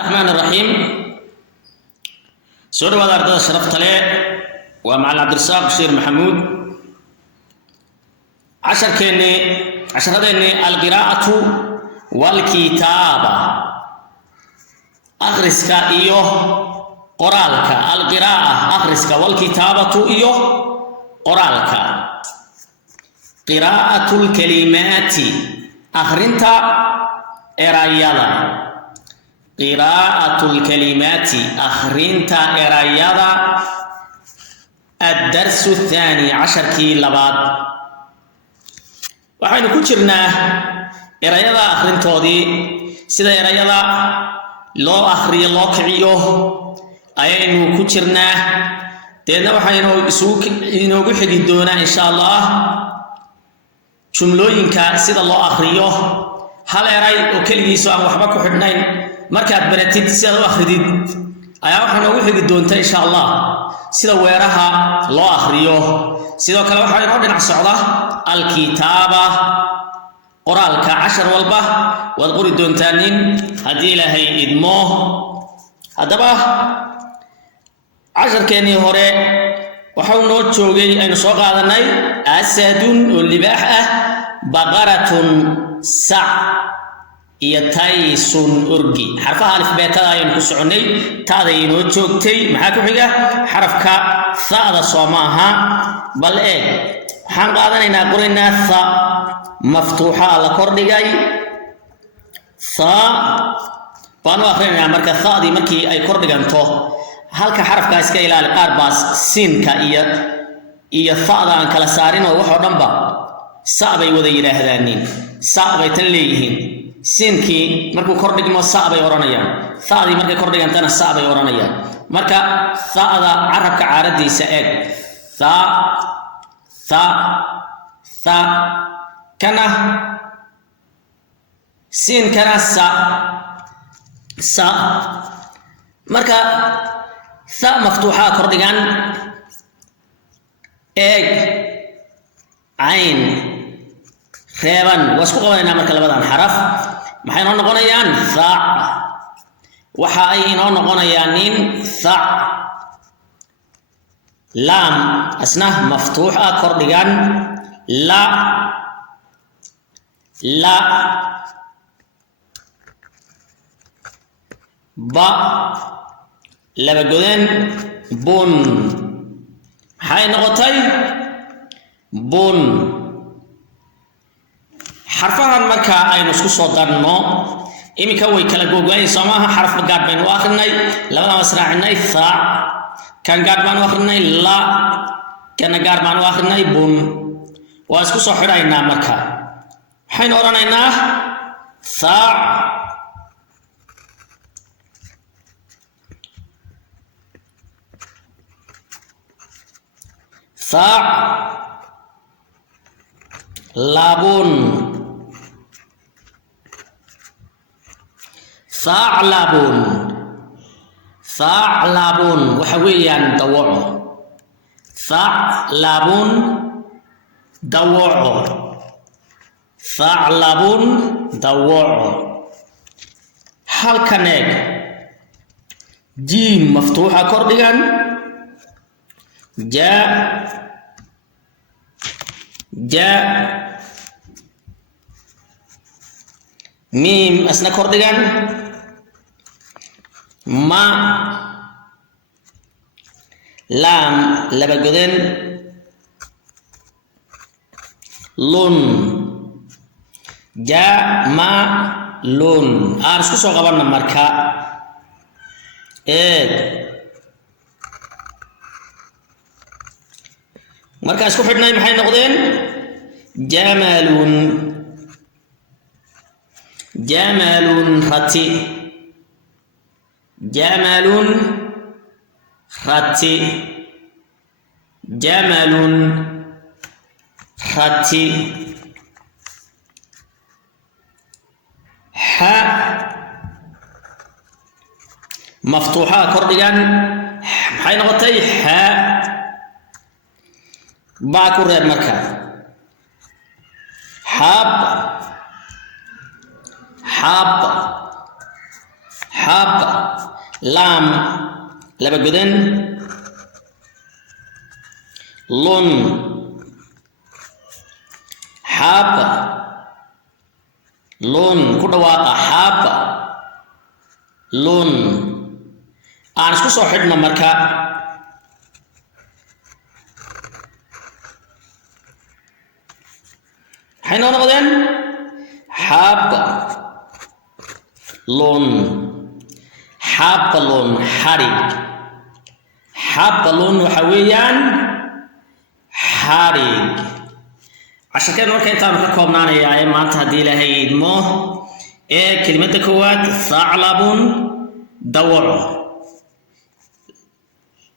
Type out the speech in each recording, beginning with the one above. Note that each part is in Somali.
الرحمن الرحيم. سورة وادارة شرفت له ومع عبد الرزاق شير محمود. عشر هذين القراءة والكتابة أغرسك إيوه قرالك. القراءة أغرسك والكتابة إيوه قرالك. قراءة الكلمات أخرنت إرايالا. قراءة الكلمات أخرنت إرايالا. الدرس الثاني عشر كي لباد وحين كجرنا إرايالا أخرنتودي سيدا إرايالا لو أخري لو كعيو أينو كجرنا تينا وحين سوق إنو حقي دونا إن شاء الله جملooyinka sida loo akhriyo hal eray oo kaligiisu aan waxba ku xidhnayn markaad baratid sida loo akhridid ayaa waxaan ugu xigi doontaa insha Allah sida weeraha loo akhriyo sidoo kale waxa inoo dhinac socda alkitaaba qoraalka 10 walba wad qori doontaan hadii Ilaahay idmo hadaba 10keeni hore waxaan noo joogay aynu soo qaadanay asadun oo libaax ah baqaratun sac iyo taysun urgi xarfaha alif beetada aynu ku soconay taada inoo joogtay maxaa ku xiga xarafka saada Soomaha bal waxaan qaadanaynaa qorinaynaa sa maftuuxa la kordhigay sa baan akhrinaa marka saadi markii ay kordhiganto halka xarafka iska ilaali qaar baas siinka iyo faada aan kala saarin oo wax oo dhanba saabay wada yiraahdaan saabay tan leeyihiin siinkii markuu kordhigmo saabay oranayaan faadi markay kordhigantana saabay oranayaan marka faada carabka caaradiisa sa kana siinkana sa marka ثاء مفتوحة كرديان عين خيبان واسكو قوينا مركا لبدان حرف maxay noo noqonayaan ثاء waxa ay noo noqonayaan ثاء لام asna مفتوحة كرديان لا با laba godan bun hay noqotay bun xarfahan marka aynu isku soo darno imika way kala googay Soomaha xarf gaar baynu akhrinay labada wasraacinay fa kan gaar baynu akhrinay la kan gaar baynu akhrinay bun waa isku soo xiraynaa marka waxaynu oranaynaa fa ثعلبون وحويان دوعو ثعلبون دوعو هل كنك جيم مفتوحة كرديان جاء ميم أسنا كرديان ما لام لبجدن لون جاء ما لون أرسل سو قبلنا مركا marka isku xidhnay maxay noqdeen jamalun rati ha مفتوحة كرديان maxay noqotay ha باكو ريب مركا حاب حاب لام لبجدن لون حاب لون كل واقع حاب لون أنا شو صاحبنا مركا حين أنا غدن حاب لون حاب لون حريق حاب لون وحويان حريق عشان كده مركا انت مركا كوبنانا يا ما انت هدي لها يدمو ايه كلمة كوات ثعلب دوع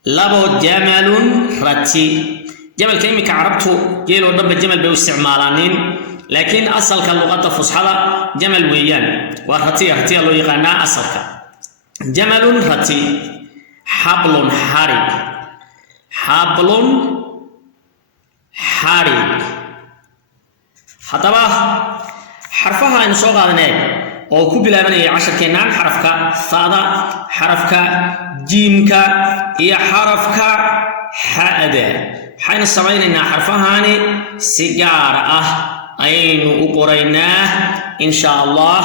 لبو جمل رتي جمل كلمة كعربته جيلو ضب الجمل باستعمالانين لكن أصل كاللغة الفصحى جمل ويان ورتي رتي الله يغنى أصلك جمل رتي حبل حريق حبل حريق haddaba xarfaha aynu soo qaadanay oo ku bilaabanaya casharkeenan xarafka saada xarafka jiimka iyo xarafka haada waxaynu samaynaynaa xarfahani si gaar ah ayaynu u qoraynaa insha Allah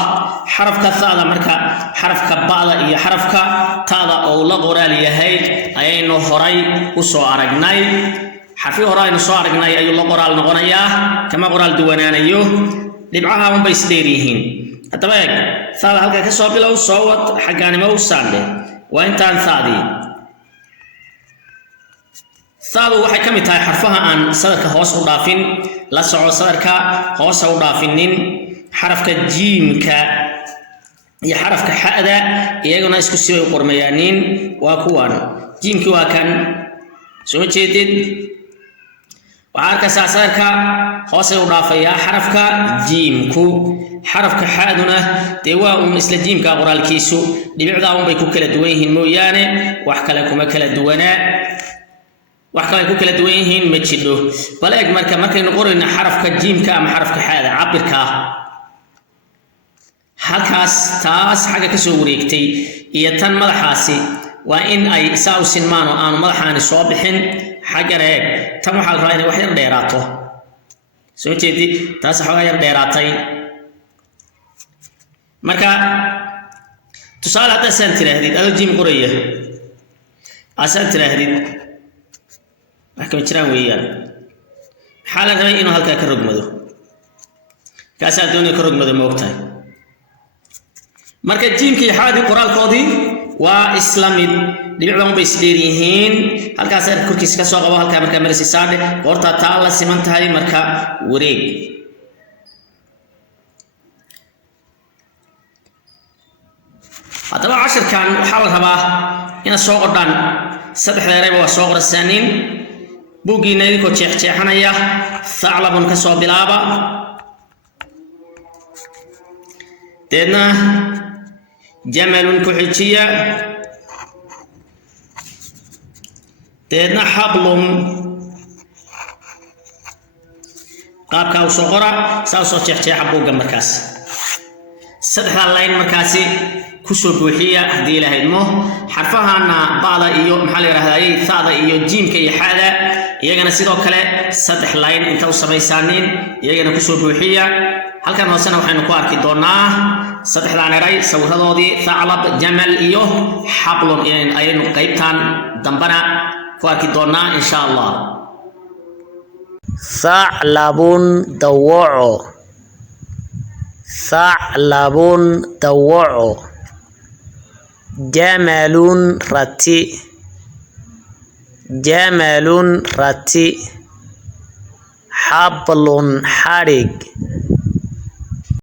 xarafka saada marka xarafka baada iyo xarafka taada oo la qoraal yahay ayaynu horay u soo aragnay حرفي هراء نصار جناي أي الله قرال نقنايا كما قرال دوانانيو لبعها هم بيسديريهن أتبعك ثال هلك كسب لو صوت حقاني ما وصلنا وأنت عن ثادي ثال واحد كم تاي حرفها عن صدرك هوس وضافين لا صعود صدرك هوس وضافينين حرف كجيم ك يا حرف كحدا يجونا إسكسيو قرميانين وأكوان جيم كوا كان سو جديد وعارك ساسرك هوس وضافيا حرفك جيم كو حرفك حادنا دواء مثل جيم كقرال كيسو لبعضهم بيكون كلا دوينهن مويانه وحكى لكم كلا دوانا وحكى لكم كلا دوينهن متشدو بلاك مركا نقول ان حرفك جيم كام حرفك حادا عبرك halkaas taas xaga ka soo wareegtay iyo tan madaxaasi waa in ay saaw sinmaan oo aan madaxaani soo bixin xaga reeg tan waxa la rabaa in wax yar dheeraato soo jeedi taas waxa yar dheeraatay marka tusaale hadda san tirahdid adoo jiim qoraya asan tirahdid wax ka jiraan weeyaan xaalan rabay inuu halka ka rogmado kaas adoonay ka rogmado moogtahay marka jiimka iyo xaadi qoraalkoodii waa islamid dhibicdan bay isleeyihiin halkaas ay korkiis ka soo qabo halka marka marsi saade qorta taa la siman tahay marka wareeg hadaba casharkan waxa la rabaa in soo qodaan saddex dheeray waa soo qorsaneen buugiina idinko jeexjeexanaya thaclabun ka soo bilaaba deedna جمل كحجية تدنا حبل قاب كاو صغرى ساو صوت شيخ حبو مركز صدح اللين مركزي كسو بوحية هدي لها المو حرفها أن بعض إيو محل رهداي ثاض إيو جيم كي حالة يجينا سيدو كلا صدح اللين انتو سميسانين يجينا كسو بوحية هل كان وصلنا وحين نقارك دونا صدح العنري سوهدودي ثعلب جمل إيو حبل أين قيبتان دنبنا قارك دونا إن شاء الله ثعلب دوع ثعلب دوع جمل رتي جمل رتي حبل حرج